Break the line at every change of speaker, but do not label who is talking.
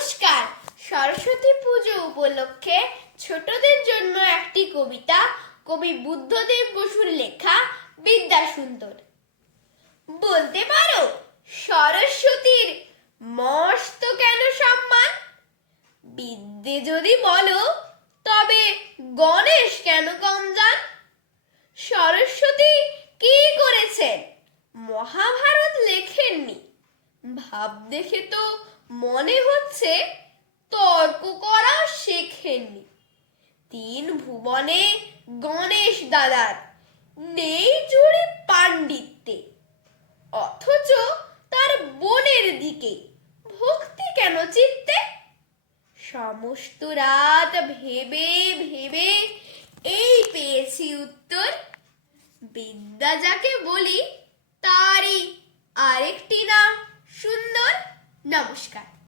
নমস্কার। সরস্বতী পুজো উপলক্ষে ছোটদের জন্য একটি কবিতা, কবি বুদ্ধদেব বসুর লেখা বিদ্যা সুন্দর বলতে পারো, সরস্বতীর মস্ত কেন সম্মান? বিদ্যে যদি বলো, তবে গণেশ কেন কম যান সরস্বতী কি করেছেন? মহাভারত লেখেননি। ভাব দেখে তো মনে হচ্ছে তর্ক করা শেখেননি। তিন ভুবনে গণেশ দাদার নেই জুড়ে পাণ্ডিত্যে, অথচ তার বোনের দিকে ভক্তি কেন চিত্তে? সমস্ত রাত ভেবে ভেবে এই পেয়েছি উত্তর। বিদ্যা যাকে বলি তারই não busca